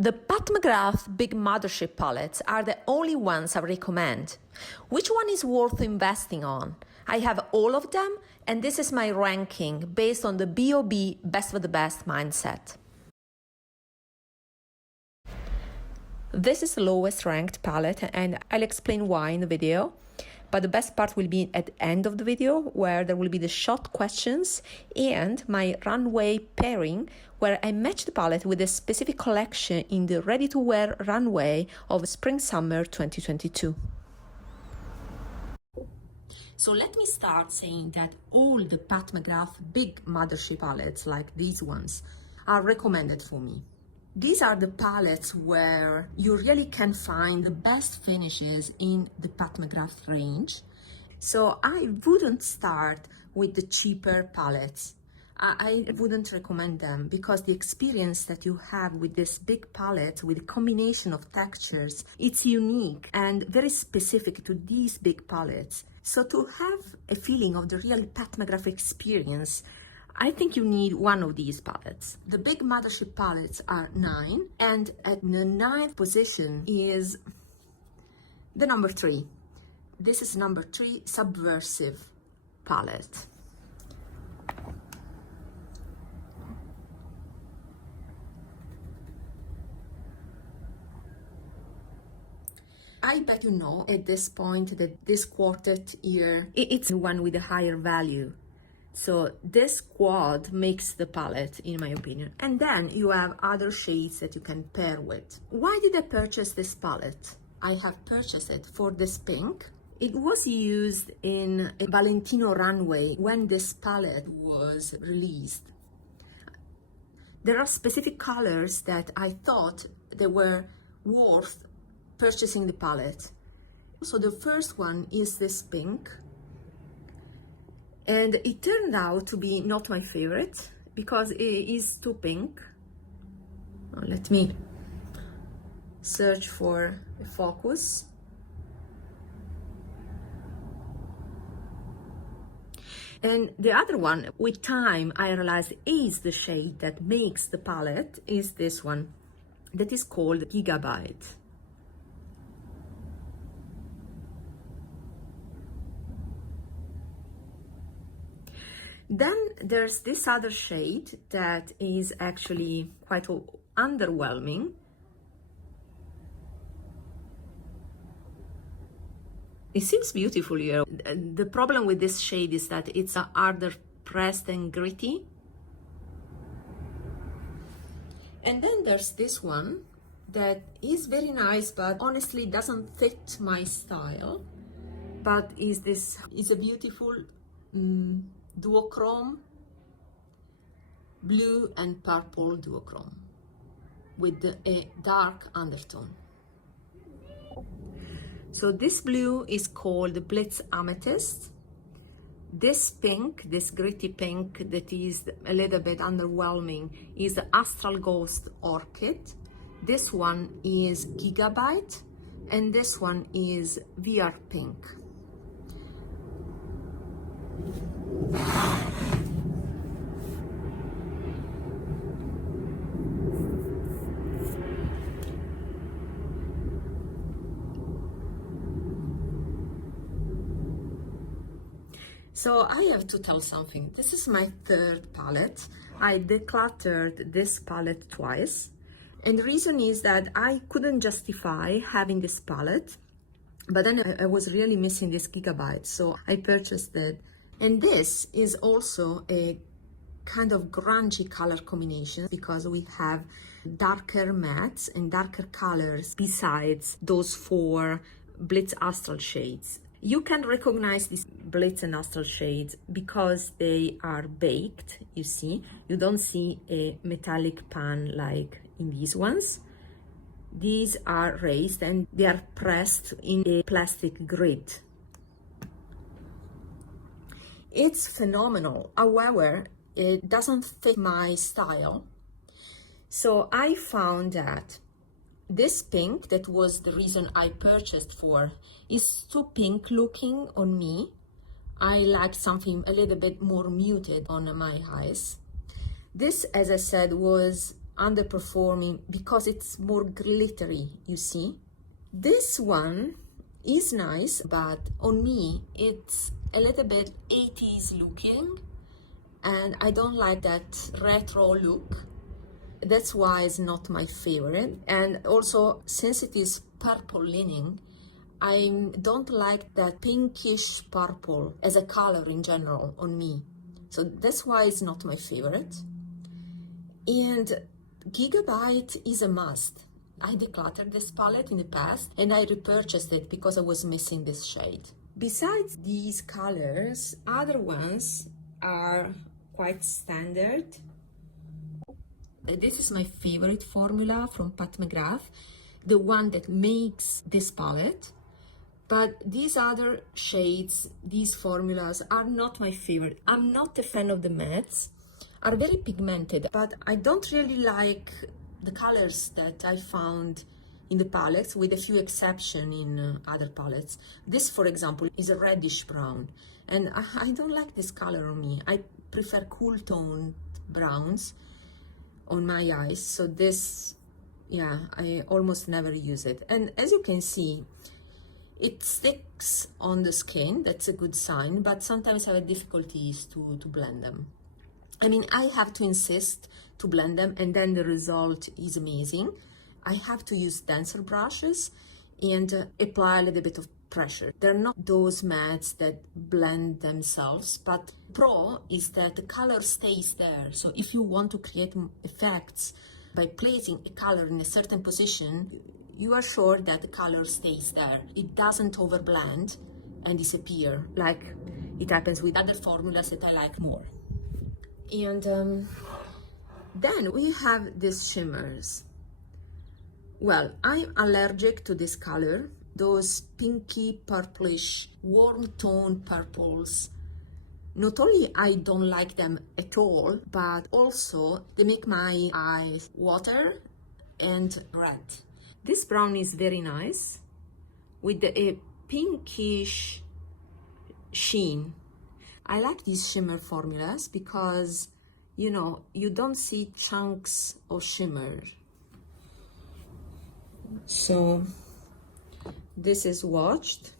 The Pat McGrath Big Mothership palettes are the only ones I recommend. Which one is worth investing on? I have all of them, and this is my ranking based on the BOB Best of the Best mindset. This is the lowest ranked palette, and I'll explain why in the video. But the best part will be at the end of the video, where there will be the short questions and my runway pairing, where I match the palette with a specific collection in the ready-to-wear runway of Spring-Summer 2022. So let me start saying that all the Pat McGrath Big Mothership palettes, like these ones, are recommended for me. These are the palettes where you really can find the best finishes in the Pat McGrath range. So I wouldn't start with the cheaper palettes. I wouldn't recommend them because the experience that you have with this big palette with a combination of textures, it's unique and very specific to these big palettes. So to have a feeling of the real Pat McGrath experience, I think you need one of these palettes. The Big Mothership palettes are 9, and at the 9th position is the number 3. This is number 3, Subversive palette. I bet you know at this point that this quartet here, it's the one with a higher value. So this quad makes the palette, in my opinion. And then you have other shades that you can pair with. Why did I purchase this palette? I have purchased it for this pink. It was used in a Valentino runway when this palette was released. There are specific colors that I thought they were worth purchasing the palette. So the first one is this pink. And it turned out to be not my favorite because it is too pink. Let me search for a focus. And the other one, with time, I realized is the shade that makes the palette, is this one that is called Gigabyte. Then there's this other shade that is actually quite underwhelming. It seems beautiful here. The problem with this shade is that it's harder pressed and gritty. And then there's this one that is very nice, but honestly doesn't fit my style. But is a beautiful duochrome, blue and purple duochrome with a dark undertone. So this blue is called Blitz Amethyst. This pink, this gritty pink that is a little bit underwhelming, is the Astral Ghost Orchid. This one is Gigabyte, and this one is VR Pink. So I have to tell something. This is my third palette. I decluttered this palette twice. And the reason is that I couldn't justify having this palette, but then I was really missing this Gigabyte, so I purchased it. And this is also a kind of grungy color combination because we have darker mattes and darker colors besides those 4 Blitz Astral shades. You can recognize these Blitz and Astral shades because they are baked, you see. You don't see a metallic pan like in these ones. These are raised and they are pressed in a plastic grid. It's phenomenal. However, it doesn't fit my style. So I found that this pink, that was the reason I purchased for, is too pink looking on me. I like something a little bit more muted on my eyes. This, as I said, was underperforming because it's more glittery, you see. This one is nice, but on me it's a little bit 80s looking, and I don't like that retro look. That's why it's not my favorite. And also, since it is purple linen, I don't like that pinkish purple as a color in general on me. So that's why it's not my favorite. And Gigabyte is a must. I decluttered this palette in the past and I repurchased it because I was missing this shade. Besides these colors, other ones are quite standard. This is my favorite formula from Pat McGrath, the one that makes this palette. But these other shades, these formulas are not my favorite. I'm not a fan of the mattes, are very pigmented, but I don't really like the colors that I found in the palettes, with a few exceptions in other palettes. This, for example, is a reddish brown, and I don't like this color on me. I prefer cool toned browns on my eyes, so this, yeah, I almost never use it. And as you can see, it sticks on the skin. That's a good sign, but sometimes I have difficulties to blend them. I mean, I have to insist to blend them, and then the result is amazing. I have to use denser brushes and apply a little bit of pressure. They're not those mattes that blend themselves, but pro is that the color stays there. So if you want to create effects by placing a color in a certain position, you are sure that the color stays there. It doesn't overblend and disappear like it happens with other formulas that I like more. And then we have these shimmers. Well, I'm allergic to this color, those pinky purplish warm tone purples. Not only I don't like them at all, but also they make my eyes water and red. This brown is very nice with a pinkish sheen. I like these shimmer formulas because, you know, you don't see chunks of shimmer. So this is swatched.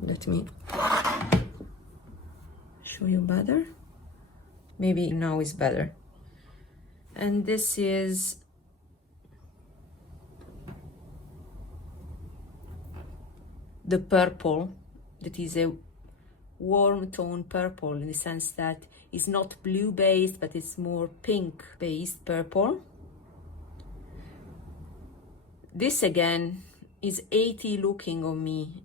Let me show you better. Maybe now is better. And this is the purple, that is a warm tone purple in the sense that it's not blue based, but it's more pink based purple. This again is 80 looking on me.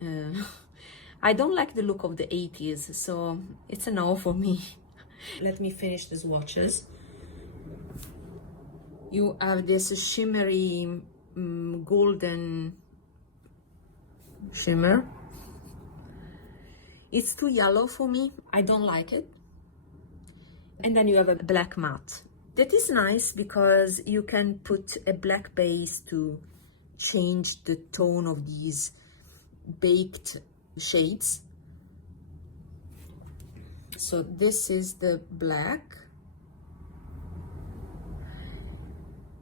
I don't like the look of the 80s, so it's a no for me. Let me finish the swatches. You have this shimmery golden shimmer. It's too yellow for me. I don't like it. And then you have a black matte. That is nice because you can put a black base to change the tone of these baked shades. So this is the black.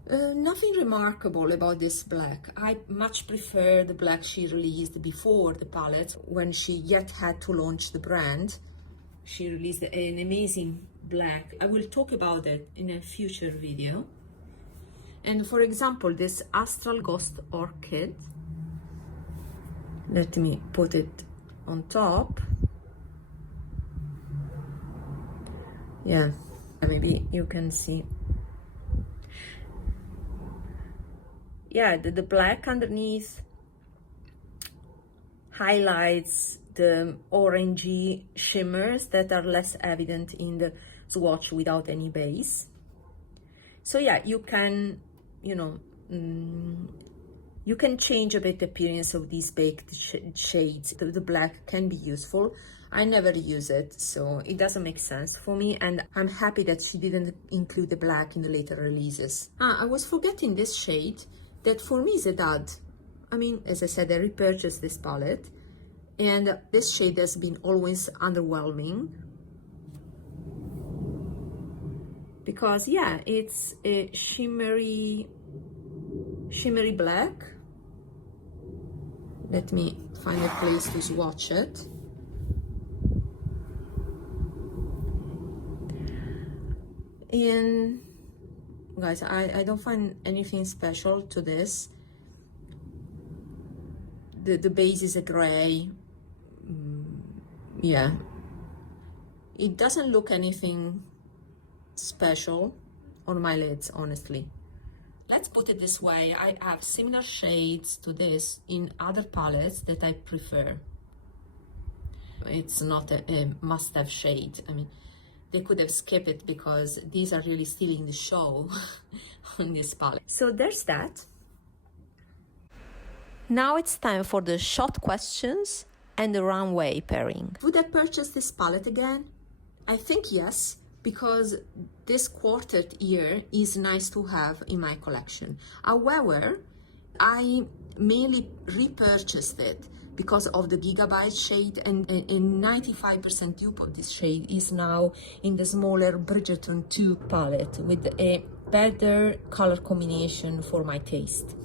Nothing remarkable about this black. I much prefer the black she released before the palette, when she yet had to launch the brand. She released an amazing black. I will talk about it in a future video. And for example, this Astral Ghost Orchid, let me put it on top. Yeah, maybe you can see. Yeah, the black underneath highlights the orangey shimmers that are less evident in the swatch without any base. So yeah, you can, you know, you can change a bit the appearance of these baked shades. The black can be useful. I never use it, so it doesn't make sense for me, and I'm happy that she didn't include the black in the later releases. I was forgetting this shade that for me is a dud. I mean, as I said, I repurchased this palette, and this shade has been always underwhelming. because yeah, it's a shimmery black. Let me find a place to swatch it. And guys, I don't find anything special to this. The base is a gray. Yeah, it doesn't look anything special on my lids, honestly. Let's put it this way, I have similar shades to this in other palettes that I prefer. It's not a must-have shade. I mean, they could have skipped it because these are really stealing the show on this palette. So there's that. Now it's time for the shot questions and the runway pairing. Would I purchase this palette again? I think yes, because this quartet ear is nice to have in my collection. However, I mainly repurchased it because of the Gigabyte shade, and 95% dupe of this shade is now in the smaller Bridgerton 2 palette with a better color combination for my taste.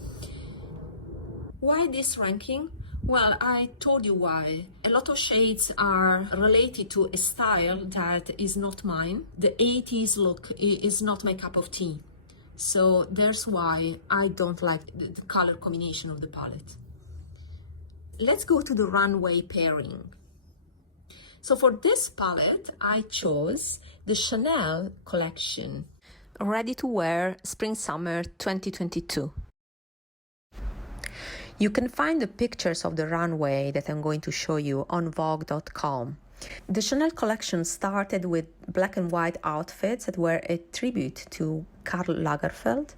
Why this ranking? Well, I told you why. A lot of shades are related to a style that is not mine. The 80s look is not my cup of tea. So there's why I don't like the color combination of the palette. Let's go to the runway pairing. So for this palette, I chose the Chanel collection, ready to wear spring-summer 2022. You can find the pictures of the runway that I'm going to show you on Vogue.com. The Chanel collection started with black and white outfits that were a tribute to Karl Lagerfeld.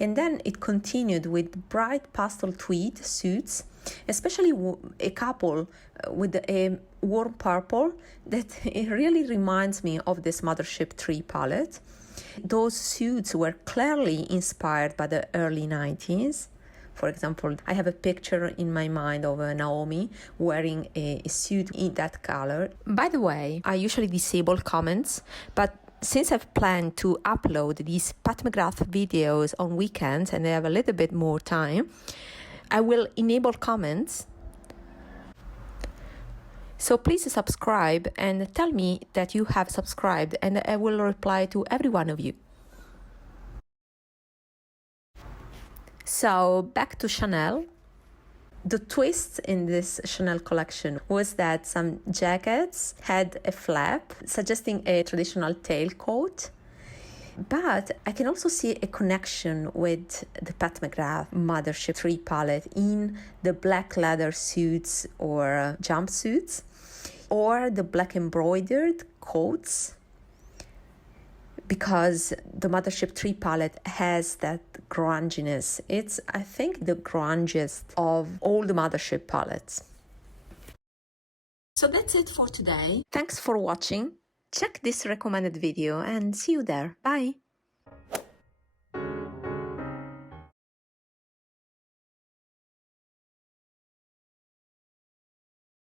And then it continued with bright pastel tweed suits, especially a couple with a warm purple that it really reminds me of this Mothership 3 palette. Those suits were clearly inspired by the early 90s. For example, I have a picture in my mind of Naomi wearing a suit in that color. By the way, I usually disable comments, but since I've planned to upload these Pat McGrath videos on weekends and I have a little bit more time, I will enable comments. So please subscribe and tell me that you have subscribed, and I will reply to every one of you. So back to Chanel. The twist in this Chanel collection was that some jackets had a flap, suggesting a traditional tailcoat. But I can also see a connection with the Pat McGrath Mothership 3 palette in the black leather suits or jumpsuits, or the black embroidered coats, because the Mothership 3 palette has that grunginess. It's, I think, the grungiest of all the Mothership palettes. So that's it for today. Thanks for watching. Check this recommended video and see you there. Bye!